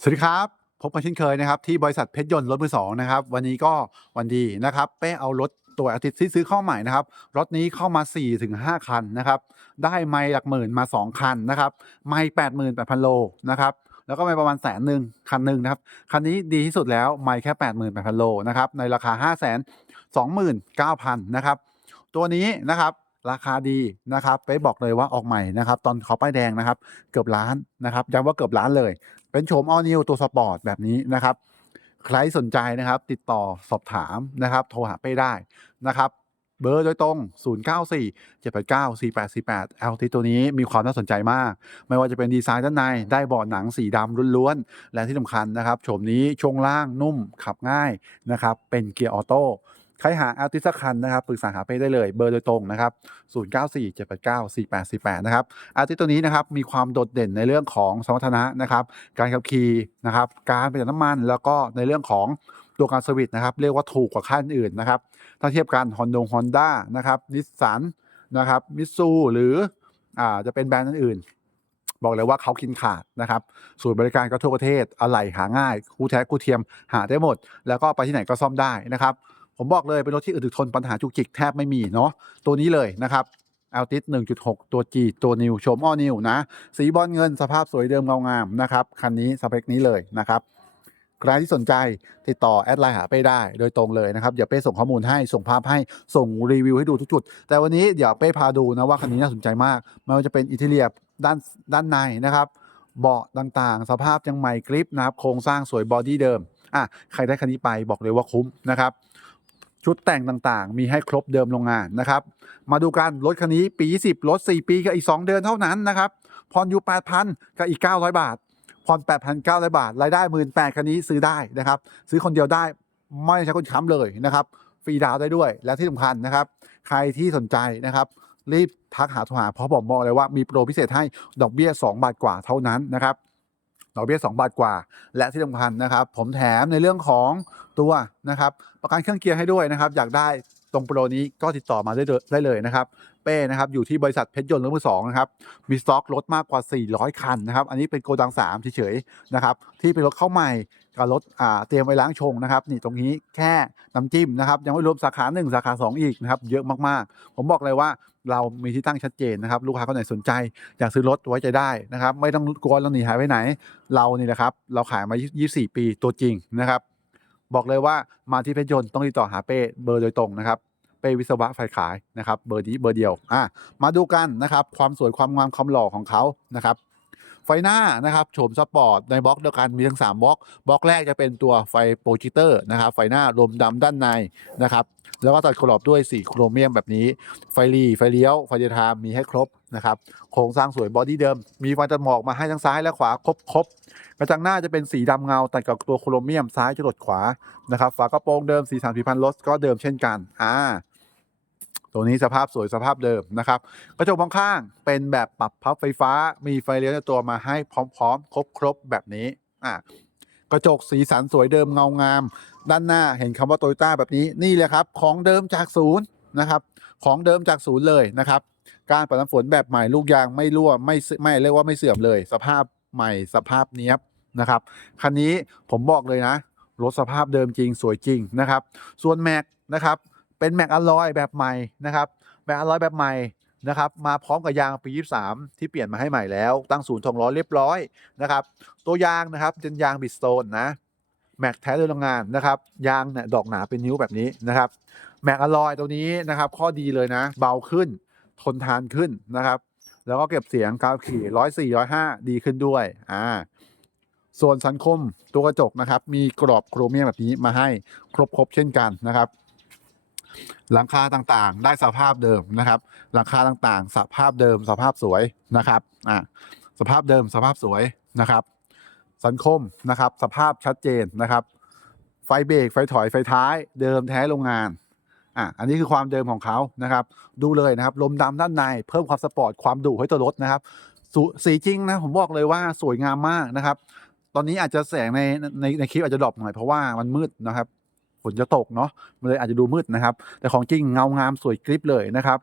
สวัสดีครับพบกันเช่นเคยนะครับที่บริษัทเพชรยนต์รถมือสองนะครับวันนี้ก็วันดีนะครับเป้เอารถตัวอาทิตย์ที่ซื้อเข้าใหม่นะครับรถนี้เข้ามา 4-5 คันนะครับได้ไม่หลักหมื่นมา 2 คันนะครับไม่88,000โลนะครับแล้วก็ไม่ประมาณแสนหนึ่งคันหนึ่งนะครับคันนี้ดีที่สุดแล้วไม่แค่ 88,000 โลนะครับในราคา 5 2 9 0 0 0นะครับตัวนี้นะครับราคาดีนะครับเป๊บอกเลยว่าออกใหม่นะครับ ตอนเขาป้ายแดงนะครับ เกือบล้านนะครับย้ำว่าเกือบล้านเลย เป็นโฉมออนิวตัวสปอร์ตแบบนี้นะครับ ใครสนใจนะครับ ติดต่อสอบถามนะครับ โทรหาเป้ได้นะครับ เบอร์โดยตรง 094 789 4848 LT ตัวนี้มีความน่าสนใจมาก ไม่ว่าจะเป็นดีไซน์ด้านใน ได้เบาะหนังสีดำล้วนๆ และที่สำคัญนะครับ โฉมนี้ช่วงล่างนุ่มขับง่ายนะครับ เป็นเกียร์ออโต้ ใครหา LT สักคันนะครับปรึกษาหาเป้ได้เลยเบอร์โดยตรงนะครับ 094 789 4848 นะครับ อาร์ติตัวนี้นะครับมีความโดดเด่นในเรื่องของสมรรถนะนะครับ การขับขี่นะครับ การประหยัดน้ำมันแล้วก็ในเรื่องของตัวการสวิตช์นะครับ เรียกว่าถูกกว่าค่ายอื่นนะครับ ถ้าเทียบกันฮอนดงฮอนด้านะครับนิสสันนะครับมิตซูหรืออ่าจะเป็นแบรนด์อื่นบอกเลยว่าเขากินขาดนะครับศูนย์บริการก็ทั่วประเทศอะไหล่หาง่าย คู่แท้คู่เทียมหาได้หมด แล้วก็ไปที่ไหนก็ซ่อมได้นะครับ ผมบอกเลยเป็นรถที่อึดทนปัญหาจุกจิกแทบไม่มีเนาะตัวนี้เลยนะครับ a l t i s 1.6 ตัว G ตัวนิวโฉมอ้อนิวนะ สีบอลเงินสภาพสวยเดิมเงางามนะครับ คันนี้สเปคนี้เลยนะครับ ใครที่สนใจติดต่อแอดไลน์หาเป้ได้โดยตรงเลยนะครับ เดี๋ยวเป้ส่งข้อมูลให้ส่งภาพให้ส่งรีวิวให้ดูทุกจุด แต่วันนี้เดี๋ยวเป้พาดูนะว่าคันนี้น่าสนใจมากไม่ว่าจะเป็นอินเทเรียด้านด้านในนะครับเบาะต่างๆ สภาพยังใหม่กริปนะครับโครงสร้างสวยบอดี้เดิมอะใครได้คันนี้ไปบอกเลยว่าคุ้มนะครับ ชุดแต่งต่างๆ มีให้ครบเดิมโรงงานนะครับ มาดูกันรถคันนี้ปี 20 รถ 4 ปีกับอีก 2 เดือนเท่านั้นนะครับผ่อนอยู่ 8,000 กับอีก 900 บาทผ่อน 8,900 บาท รายได้ 18,000คันนี้ซื้อได้นะครับ ซื้อคนเดียวได้ไม่ใช้คนค้ำเลยนะครับ ฟรีดาวได้ด้วย และที่สำคัญนะครับ ใครที่สนใจนะครับรีบทักหาโทรหาเพราะผมบอกเลยว่ามีโปรพิเศษให้ดอกเบี้ย 2 บาทกว่าเท่านั้นนะครับ ดอกเบี้ย2บาทกว่า และที่สำคัญนะครับ ผมแถมในเรื่องของตัวนะครับ ประกันเครื่องเกียร์ให้ด้วยนะครับ อยากได้ตรงโปรนี้ก็ติดต่อมาได้เลยได้เลยนะครับเป้นะครับอยู่ที่บริษัทเพชรยนต์รถมือสองนะครับมีสต็อกรถมากกว่า 400 คันนะครับอันนี้เป็นโกดัง3เฉยๆนะครับที่เป็นรถเข้าใหม่กับรถอ่าเตรียมไว้ล้างชงนะครับนี่ตรงนี้แค่น้ำจิ้มนะครับยังไม่รวมสาขา 1 สาขา 2 อีกนะครับเยอะมากๆ ผมบอกเลยว่า เรามีที่ตั้งชัดเจนนะครับ ลูกค้าคนไหนสนใจ อยากซื้อรถไว้ใจได้นะครับ ไม่ต้องกลัวเราหนีหายไปไหน เรานี่แหละครับ เราขายมา 24 ปีตัวจริงนะครับ บอกเลยว่ามาที่เพชรยนต์ต้องติดต่อหาเป้เบอร์โดยตรงนะครับเป้วิศวะไฟขายนะครับ เบอร์นี้เบอร์เดียวอะมาดูกันนะครับ ความสวยความงามความหล่อของเขานะครับ ไฟหน้านะครับโฉมสปอร์ตในบล็อกเดียวกันมีทั้ง3บล็อกบล็อกแรกจะเป็นตัวไฟโปรเจคเตอร์นะครับไฟหน้าลมดำด้านในนะครับแล้วก็ตัดขอบด้วยสีโครเมียมแบบนี้ ไฟรีไฟเลี้ยว ไฟเดีย์ไทม์มีให้ครบนะครับโครงสร้างสวยบอดี้เดิม มีไฟตัดหมอกมาให้ทั้งซ้ายและขวาครบครบกระจังหน้าจะเป็นสีดำเงาตัดกับตัวโครเมียมซ้ายจรดขวานะครับฝากระโปรงเดิมสีสามสีพันรถก็เดิมเช่นกันอ่า ตัวนี้สภาพสวยสภาพเดิมนะครับกระจกมองข้างเป็นแบบปรับพับไฟฟ้า มีไฟเลี้ยวในตัวมาให้พร้อมๆ ครบๆแบบนี้อะกระจกสีสันสวยเดิมเงางาม ด้านหน้าเห็นคำว่าโตโยต้าแบบนี้นี่แหละครับ ของเดิมจากศูนย์นะครับ ของเดิมจากศูนย์เลยนะครับ การปัดน้ำฝนแบบใหม่ลูกยางไม่รั่วไม่ไม่เรียกว่าไม่เสื่อมเลย สภาพใหม่สภาพเนี้ยบนะครับคันนี้ผมบอกเลยนะรถสภาพเดิมจริงสวยจริงนะครับ ส่วนแม็กนะครับ เป็นแม็กอลลอยแบบใหม่นะครับแม็กอลลอยแบบใหม่นะครับมาพร้อมกับยางปี 23 ที่เปลี่ยนมาให้ใหม่แล้ว ตั้งศูนย์ทองล้อเรียบร้อยนะครับ ตัวยางนะครับเป็นยางบิสโตนนะแม็กแท้โดยโรงงานนะครับยางเนี่ยดอกหนาเป็นนิ้วแบบนี้นะครับแม็กอลลอยตัวนี้นะครับ ข้อดีเลยนะ เบาขึ้น ทนทานขึ้นนะครับ แล้วก็เก็บเสียงการขี่ร้อยสี่ร้อยห้าดีขึ้นด้วยอ่าส่วนสันคมตัวกระจกนะครับ มีกรอบโครเมียมแบบนี้มาให้ครบๆเช่นกันนะครับ หลังคาต่างๆ ได้สภาพเดิมนะครับ หลังคาต่างๆ สภาพเดิม สภาพสวยนะครับอ่าสภาพเดิมสภาพสวยนะครับ สันคมนะครับ สภาพชัดเจนนะครับ ไฟเบรกไฟถอยไฟท้ายเดิมแท้โรงงานอะอันนี้คือความเดิมของเขานะครับ ดูเลยนะครับ ลมดำด้านในเพิ่มความสปอร์ตความดุให้ตัวรถนะครับสสีจริงนะผมบอกเลยว่าสวยงามมากนะครับ ตอนนี้อาจจะแสงในในในคลิปอาจจะดรอปหน่อยเพราะว่ามันมืดนะครับ นจะตกเนาะมันเลยอาจจะดูมืดนะครับ แต่ของจริงเงางามสวยกริบเลยนะครับ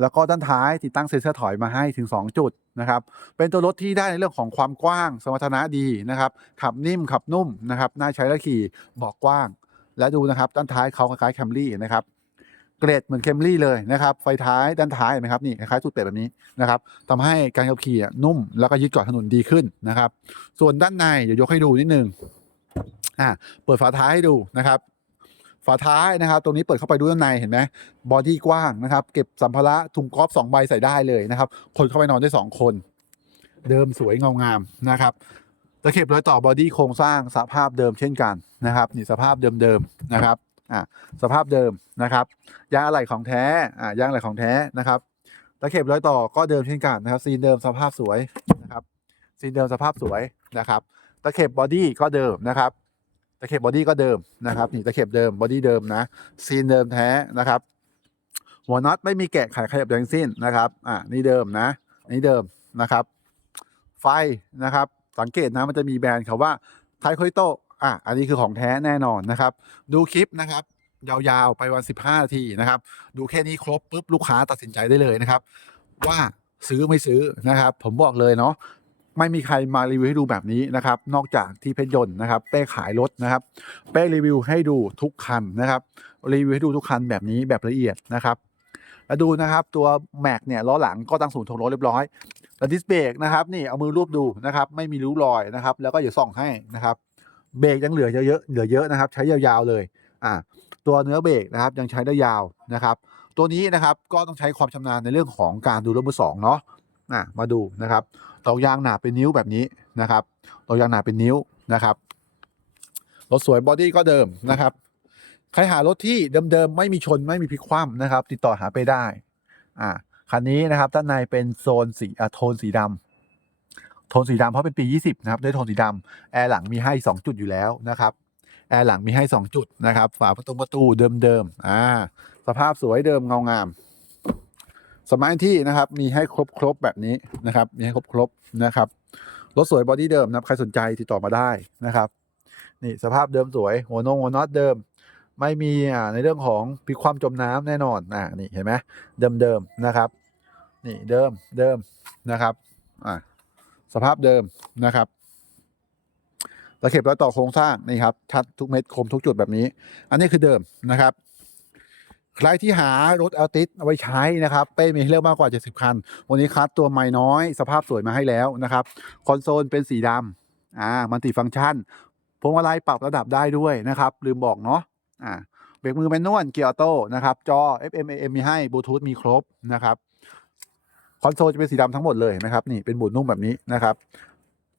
แล้วก็ด้านท้ายติดตั้งเซ็นเซอร์ถอยมาให้ถึง 2 จุดนะครับ เป็นตัวรถที่ได้ในเรื่องของความกว้าง สมรรถนะดีนะครับ ขับนิ่มขับนุ่มนะครับน่าใช้และขี่เบาะกว้าง และดูนะครับด้านท้ายเขาคล้ายแคมรี่นะครับเกรดเหมือนแคมรี่เลยนะครับ ไฟท้ายด้านท้ายนไหมครับนี่คล้ายสุดเป็ดแบบนี้นะครับทำให้การขับขี่นุ่ม แล้วก็ยึดเกาะถนนดีขึ้นนะครับ ส่วนด้านในเดี๋ยวยกให้ดูนิดนึงอ่าเปิดฝาท้ายให้ดูนะครับ ฝาท้ายนะครับ ตรงนี้เปิดเข้าไปดูด้านในเห็นไหมบอดี้กว้างนะครับ เก็บสัมภาระถุงกอล์ฟสองใบใส่ได้เลยนะครับ คนเข้าไปนอนได้สองคน เดิมสวยเงางามนะครับตะเข็บรอยต่อบอดี้โครงสร้างสภาพเดิมเช่นกันนะครับนี่สภาพเดิมๆนะครับอ่าสภาพเดิมนะครับยางอะไหล่ของแท้อ่ายางอะไหล่ของแท้นะครับตะเข็บรอยต่อก็เดิมเช่นกันนะครับ ซีนเดิมสภาพสวยนะครับซีนเดิมสภาพสวยนะครับตะเข็บบอดี้ก็เดิมนะครับ ตะเข็บบอดี้ก็เดิมนะครับนี่ตะเข็บเดิมบอดี้เดิมนะซีนเดิมแท้นะครับ หัวน็อตไม่มีแกะไขขยับทั้งสิ้นนะครับอ่านี่เดิมนะนนี้เดิมนะครับ ไฟนะครับ สังเกตนะมันจะมีแบรนด์เขาว่าไทโคโตอะอันนี้คือของแท้แน่นอนนะครับ ดูคลิปนะครับ ยาวๆไปวัน 15นาทีนะครับ ดูแค่นี้ครบปุ๊บลูกค้าตัดสินใจได้เลยนะครับ ว่าซื้อไม่ซื้อนะครับ ผมบอกเลยเนาะ ไม่มีใครมารีวิวให้ดูแบบนี้นะครับ นอกจากที่เพชรยนต์นะครับ เป้ขายรถนะครับ เป้รีวิวให้ดูทุกคันนะครับ รีวิวให้ดูทุกคันแบบนี้แบบละเอียดนะครับแล้วดูนะครับตัวแม็กเนี่ยล้อหลังก็ตั้งศูนย์ถ่วงรถเรียบร้อยแล้วดิสเบรกนะครับนี่เอามือรูปดูนะครับไม่มีริ้วรอยนะครับ แล้วก็อย่าส่องให้นะครับเบรกยังเหลือเยอะๆเหลือเยอะนะครับ ใช้ยาวๆเลยอ่าตัวเนื้อเบรกนะครับยังใช้ได้ยาวนะครับ ตัวนี้นะครับก็ต้องใช้ความชำนาญในเรื่องของการดูรถมือสองเนาะอะมาดูนะครับ ตอกยางหนาเป็นนิ้วแบบนี้นะครับตอกยางหนาเป็นนิ้วนะครับรถสวยบอดี้ก็เดิมนะครับ ใครหารถที่เดิมๆไม่มีชนไม่มีพลิกคว่ำนะครับ ติดต่อหาไปได้อ่าคันนี้นะครับด้านในเป็นโซนสีอะโทนสีดำโทนสีดำเพราะเป็นปี 20 นะครับด้วยโทนสีดำแอร์หลังมีให้ 2 จุดอยู่แล้วนะครับแอร์หลังมีให้ 2 จุดนะครับ ฝาประตูประตูเดิมๆอ่าสภาพสวยเดิมเงางาม สมัยที่นะครับมีให้ครบครบแบบนี้นะครับมีให้ครบครบนะครับรถสวยบอดี้เดิมนะครับใครสนใจติดต่อมาได้นะครับนี่สภาพเดิมสวย หัวนงหัวน็อตเดิม ไม่มีอ่าในเรื่องของพิความจมน้ำแน่นอนอ่านี่เห็นไหมเดิมเดิมนะครับ นี่เดิมเดิมนะครับอ่าสภาพเดิมนะครับตะเข็บรอยต่อโครงสร้างนี่ครับชัดทุกเม็ดคมทุกจุดแบบนี้ อันนี้คือเดิมนะครับ ใครที่หารถอลติสเอาไว้ใช้นะครับเป้มีให้เลือกมากกว่า 70 คัน วันนี้คัดตัวใหม่น้อย สภาพสวยมาให้แล้วนะครับ คอนโซลเป็นสีดำอ่ามันติฟังก์ชันพวงมาลัยปรับระดับได้ด้วยนะครับ ลืมบอกเนาะอ่าเบรกมือแมนนวลเกียร์ออโต้นะครับ จอ FM AM มีให้บลูทูธมีครบนะครับคอนโซลจะเป็นสีดำทั้งหมดเลยนะครับนี่เป็นบุดนุ่มแบบนี้นะครับ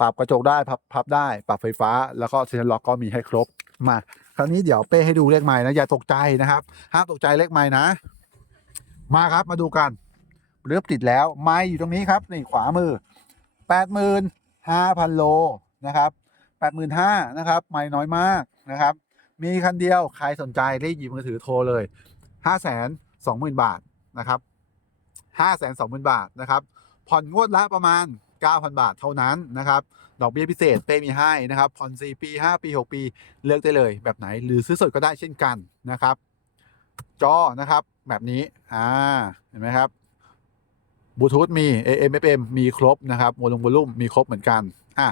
ปรับกระจกได้พับพับได้ ปรับไฟฟ้าแล้วก็เซ็นทรัลล็อกก็มีให้ครบมา คราวนี้เดี๋ยวเป้ให้ดูเลขไม้นะ อย่าตกใจนะครับ ห้ามตกใจเลขไม้นะ มาครับมาดูกันเริ่มติดแล้ว ไม้อยู่ตรงนี้ครับนี่ขวามือแปดหมื่นห้าพันโลนะครับแปดหมื่นห้านะครับ ไม้น้อยมากนะครับ มีคันเดียว ใครสนใจรีบหยิบมือถือโทรเลยห้าแสนสองหมื่นบาทนะครับห้าแสนสองหมื่นบาทนะครับ ผ่อนงวดละประมาณ 9,000 บาทเท่านั้นนะครับ ดอกเบี้ยพิเศษเป้มีให้นะครับ ผ่อน 4 ปี 5 ปี 6 ปี เลือกได้เลยแบบไหน หรือซื้อสดก็ได้เช่นกันนะครับ จอนะครับแบบนี้ อ่า เห็นไหมครับบลูทูธมี AM FM มีครบนะครับโมลงโวลุ่มมีครบเหมือนกัน อะ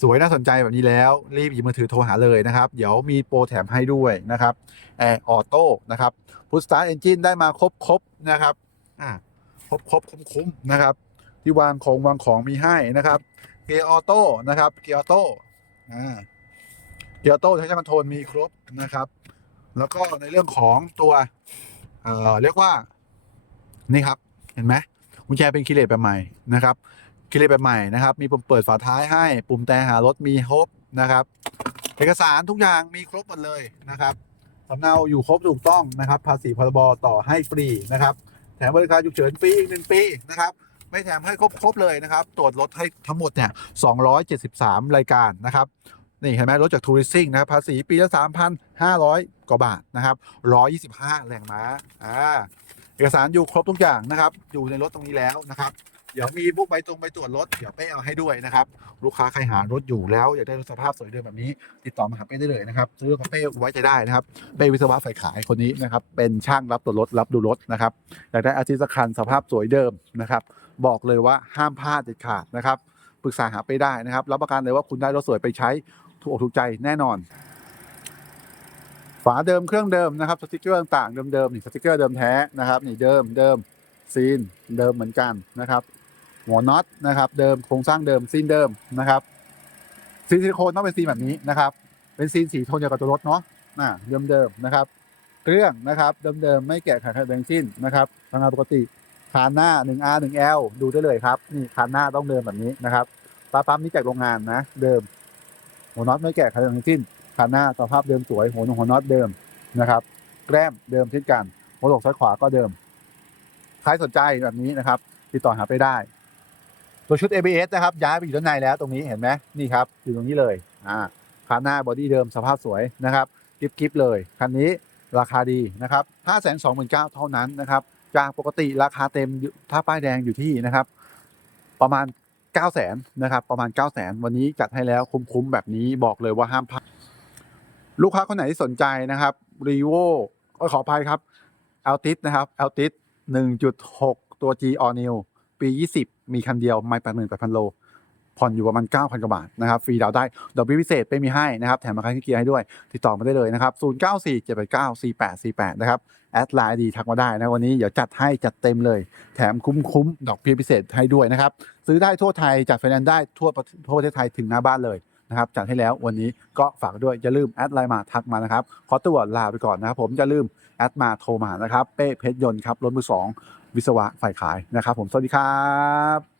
สวยน่าสนใจแบบนี้แล้ว รีบหยิบมือถือโทรหาเลยนะครับ เดี๋ยวมีโปรแถมให้ด้วยนะครับแอร์ออโต้นะครับพุทสตาร์เอนจินได้มาครบครบๆนะครับ อ่าครบครบคุ้มคุ้มๆนะครับ ที่วางของวางของมีให้นะครับ เกียร์ออโต้นะครับ เกียร์ออโต้เกียร์ออโต้ใช้คอนโทรลมีครบนะครับ แล้วก็ในเรื่องของตัวเอ่อเรียกว่านี่ครับเห็นไหมกุญแจเป็นคีเลสแบบใหม่นะครับคีเลสแบบใหม่นะครับ มีปุ่มเปิดฝาท้ายให้ ปุ่มแต่หารถมีครบนะครับเอกสารทุกอย่างมีครบหมดเลยนะครับสำเนาอยู่ครบถูกต้องนะครับ ภาษีพรบต่อให้ฟรีนะครับ แถมบริการฉุกเฉินฟรีอีกหนึ่งปีนะครับ ไม่แถมให้ครบครบเลยนะครับ ตรวจรถให้ทั้งหมดเนี่ย273 รายการนะครับนี่เห็นไหมรถจากทัวริซิ่งนะครับภาษีปีละ 3,500 กว่าบาทนะครับ 125 แรงม้าอ่าเอกสารอยู่ครบทุกอย่างนะครับ อยู่ในรถตรงนี้แล้วนะครับ เดี๋ยวมีพวกใบตรงใบตรวจรถเดี๋ยวเป้เอาให้ด้วยนะครับลูกค้าใครหารถอยู่แล้วอยากได้รถสภาพสวยเดิมแบบนี้ ติดต่อมาหาเป้ได้เลยนะครับซื้อกับเป้ไว้ใจได้นะครับเป้วิศวะฝ่ายขายคนนี้นะครับเป็นช่างรับตรวจรถรับดูรถนะครับอยากได้อาทิตย์สคันสภาพสวยเดิมนะครับบอกเลยว่าห้ามพลาดเด็ดขาดนะครับปรึกษาหาเป้ได้นะครับรับประกันเลยว่าคุณได้รถสวยไปใช้ถูกอกถูกใจแน่นอนฝาเดิมเครื่องเดิมนะครับสติกเกอร์ต่างๆเดิมๆนี่สติกเกอร์เดิมแท้นะครับนี่เดิมเดิมซีนเดิมเหมือนกันนะครับ หัวน็อตนะครับ เดิมโครงสร้างเดิมซีนเดิมนะครับซีนซิลิโคนต้องเป็นซีนแบบนี้นะครับ เป็นซีนสีโทนเดียวกับตัวรถเนาะน่ะเดิมเดิมนะครับเครื่องนะครับเดิมเดิมๆไม่แกะขัดขัดแบงสิ้นนะครับทำงานปกติคานหน้า 1R 1L ดูได้เลยครับ นี่คานหน้าต้องเดิมแบบนี้นะครับปลาปั๊มนี่จากโรงงานนะ เดิม หัวน็อตไม่แกะขัดแบงสิ้นคานหน้าสภาพเดิมสวยหัวหนงหัวน็อตเดิมนะครับ แกล้มเดิมเช่นกันหัวหลกซ้ายขวาก็เดิมใครสนใจแบบนี้นะครับ ติดต่อหาไปได้ ตัวชุด ABS นะครับ ย้ายไปอยู่ด้านในแล้วตรงนี้เห็นไหมนี่ครับ อยู่ตรงนี้เลยอ่าคันหน้าบอดี้เดิมสภาพสวยนะครับกิฟกิฟเลย คันนี้ราคาดีนะครับ5 2 9 0 0 0เท่านั้นนะครับ จากปกติราคาเต็มถ้าป้ายแดงอยู่ที่นะครับ ประมาณ 9 0 0 0 0นนะครับ ประมาณ 9 0 0 0 0 0 วันนี้จัดให้แล้วคุ้มๆแบบนี้บอกเลยว่าห้ามพลาดลูกค้าคนไหนที่สนใจนะครับรีโวขออภัยครับ a l t i s นะครับ a l t i s 1.6 ตัว G All New ปี 20 มีคันเดียวไม่88,000โล ผ่อนอยู่ประมาณ 9,000 กว่าบาทนะครับ ฟรีดาวได้ ดอกเบี้ยพิเศษไม่มีให้นะครับ แถมราคาที่เกียร์ให้ด้วย ติดต่อมาได้เลยนะครับ 0947894848 นะครับ แอดไลน์ดีทักมาได้นะวันนี้ เดี๋ยวจัดให้จัดเต็มเลย แถมคุ้มๆ ดอกเบี้ยพิเศษให้ด้วยนะครับ ซื้อได้ทั่วไทย จัดไฟแนนซ์ได้ทั่วประทั่วประเทศไทยถึงหน้าบ้านเลยนะครับจัดให้แล้ววันนี้ก็ฝากด้วยอย่าลืมแอดไลน์มาทักมานะครับ ขอตัวลาไปก่อนนะครับผมอย่าลืมแอดมาโทรมานะครับ เป้เพชรยนต์ครับรถมือสอง วิศวะฝ่ายขายนะครับ ผมสวัสดีครับ